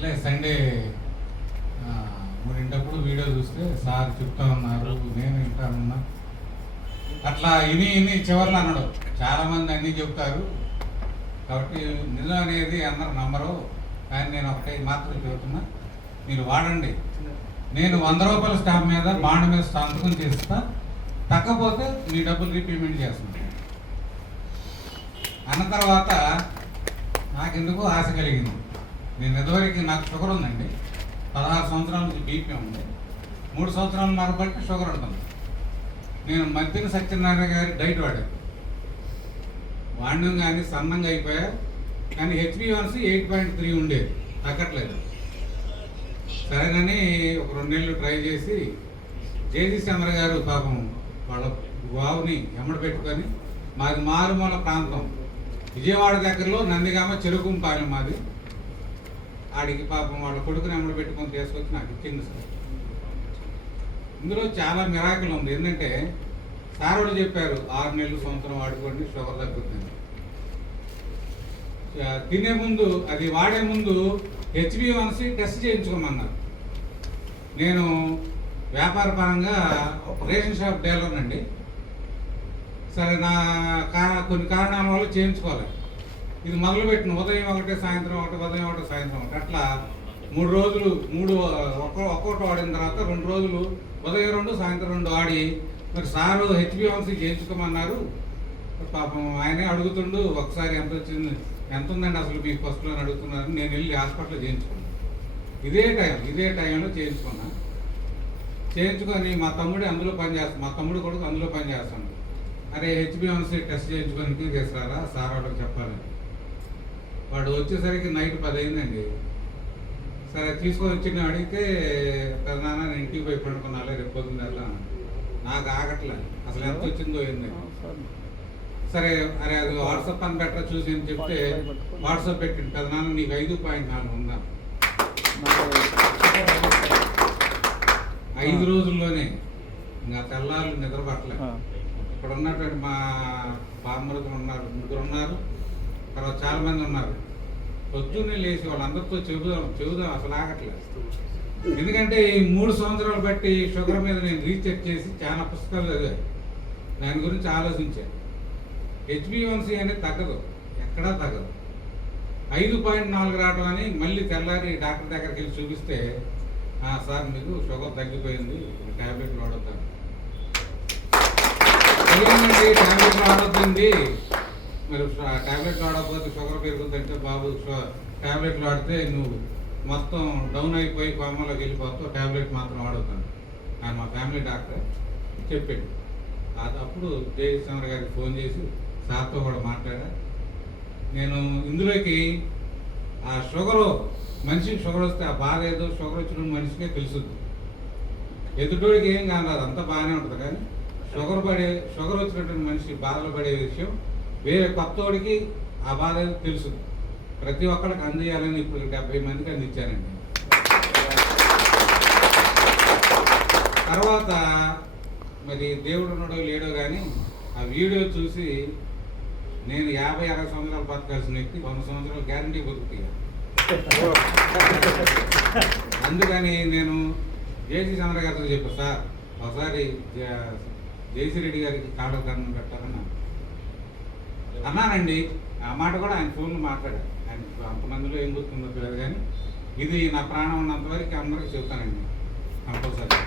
అట్లే Sunday మూడింటప్పుడు video చూస్తే sir చెప్తా ఉన్నారు, నేను వింటా ఉన్నా. అట్లా ఇని చివర్లు అన్నాడు. చాలామంది అన్నీ చెప్తారు కాబట్టి నిజం అనేది అందరు నమ్మరు. కానీ నేను ఒకటే మాత్రం చెబుతున్నా, మీరు వాడండి. నేను 100 రూపాయల స్టాంప్ మీద బాండ్ మీద సంతకం చేస్తా, తగ్గపోతే మీ డబ్బులు రీపేమెంట్ చేస్తాను అన్న తర్వాత నాకెందుకు ఆశ కలిగింది. నేను ఇదివరకు నాకు షుగర్ ఉందండి, 16 సంవత్సరాల నుంచి బీపీ ఉంది, 3 సంవత్సరాల మరబట్టి షుగర్ ఉంటుంది. నేను మధ్యన సత్యనారాయణ గారి డైట్ వాడాను, వాడడం కానీ సన్నంగా అయిపోయా. కానీ HbA1c 8.3 ఉండేది, తగ్గట్లేదు. సరేనని ఒక 2 నెలలు ట్రై చేసి జేజీ చంద్ర గారు పాపం వాళ్ళ బావుని ఎమ్మడ పెట్టుకొని, మాది మారుమూల ప్రాంతం విజయవాడ దగ్గరలో నందిగామ చెరుకుంపాలెం మాది. ఆడికి పాపం వాళ్ళ కొడుకుని ఎమ్మడ పెట్టుకొని తీసుకొచ్చి నాకు ఇచ్చింది సార్. ఇందులో చాలా మిరాకిల్ ఉంది. ఏంటంటే సార్ వాళ్ళు చెప్పారు 6 నెలలు సంవత్సరం వాడుకోండి షుగర్ తగ్గుతుంది. తినే ముందు అది వాడే ముందు HbA1c టెస్ట్ చేయించుకోమన్నారు. నేను వ్యాపార పరంగా రేషన్ షాప్ డీలర్ అండి. సరే కొన్ని కారణాల వల్ల చేయించుకోవాలి. ఇది మొదలుపెట్టిన ఉదయం ఒకటి సాయంత్రం ఒకటి, ఉదయం ఒకటి సాయంత్రం ఒకటి, అట్లా 3 రోజులు ఒక్కొక్కటి వాడిన తర్వాత 2 రోజులు ఉదయం 2 సాయంత్రం 2 వాడి, మరి సారు HbA1c చేయించుకోమన్నారు. పాపం ఆయనే అడుగుతుండు, ఒకసారి ఎంత ఉందండి అసలు మీ ఫస్ట్లో అని అడుగుతున్నారు. నేను వెళ్ళి హాస్పిటల్లో చేయించుకున్నాను. ఇదే టైంలో చేయించుకొని మా తమ్ముడు అందులో పనిచేస్తాను, మా తమ్ముడు కొడుకు అందులో పనిచేస్తాను. అరే HbA1c టెస్ట్ చేయించుకోనికి చేస్తారా సార్ వాళ్ళకి చెప్పాలి. వాడు వచ్చేసరికి నైట్ 10 అయిందండి. సరే తీసుకొని వచ్చి నేను అడిగితే, పెద్దనాన్న నేను ఇంటికి పోయి పండుకున్నాలే, రేపు పొద్దున్న వెళ్తా. నాకు ఆగట్లే, అసలు ఎంత వచ్చిందో ఏంది. సరే అరే అది వాట్సాప్ అని బెటర్ చూసి అని చెప్తే వాట్సాప్ పెట్టింది, పెద్దనాన్న నీకు 5.4 ఉందా. 5 రోజుల్లోనే ఇంకా తెల్లారు నిద్ర పట్టలే. ఇక్కడ ఉన్నటువంటి మా బామ్మరుదులు ఉన్నారు, 3 ఉన్నారు, తర్వాత చాలా మంది ఉన్నారు. పొద్దున్నే లేచి వాళ్ళందరితో చెబుదాం అసలు ఆగట్లేదు. ఎందుకంటే ఈ 3 సంవత్సరాలు బట్టి షుగర్ మీద నేను రీసెర్చ్ చేసి చాలా పుస్తకాలు చదివాను, దాని గురించి ఆలోచించాను. HbA1c అనేది తగ్గదు, ఎక్కడా తగ్గదు. 5.4 రావడం అని మళ్ళీ తెల్లారి డాక్టర్ దగ్గరికి వెళ్ళి చూపిస్తే, సార్ మీకు షుగర్ తగ్గిపోయింది, ట్యాబ్లెట్లు వాడొద్దాను. ట్యాబ్లెట్లు వాడొద్దండి, మరి ట్యాబ్లెట్లు వాడకపోతే షుగర్ పెరుగుతుందంటే, బాబు ట్యాబ్లెట్లు వాడితే నువ్వు మొత్తం డౌన్ అయిపోయి కోమాలోకి వెళ్ళిపోతావు, ట్యాబ్లెట్ మాత్రం వాడొద్దాను ఆయన మా ఫ్యామిలీ డాక్టర్ చెప్పాడు. అప్పుడు జేజీ చంద్ర గారికి ఫోన్ చేసి సార్తో కూడా మాట్లాడా. నేను ఇందులోకి ఆ మనిషికి షుగర్ వస్తే ఆ బాధ ఏదో షుగర్ వచ్చిన మనిషికే తెలుసుద్ది. ఎదుటోడికి ఏం కాదు, అంతా బాగానే ఉంటుంది. కానీ షుగర్ వచ్చినటువంటి మనిషి బాధలు పడే విషయం వేరే కొత్తోడికి ఆ బాధ ఏదో తెలుసుద్ది. ప్రతి ఒక్కరికి అందియాలని ఇప్పుడు 70 మందికి అందించానండి. తర్వాత మరి దేవుడు ఉన్నాడో లేడో కానీ ఆ వీడియో చూసి నేను 50-60 సంవత్సరాలు బతకాల్సిన వ్యక్తి 100 సంవత్సరాలు గ్యారంటీ బతుకుతాయి. అందుకని నేను జేసీ చంద్ర గారితో చెప్పాను, సార్ ఒకసారి జేసీ రెడ్డి గారికి కాళ్ళకు దండం పెట్టాలని అన్నానండి. ఆ మాట కూడా ఆయన ఫోన్లో మాట్లాడారు. ఆయన అంతమందిలో ఏం గుర్తుందో తెలియదు, కానీ ఇది నా ప్రాణం ఉన్నంత వరకు అందరికీ చెప్తానండి కంపల్సరీ.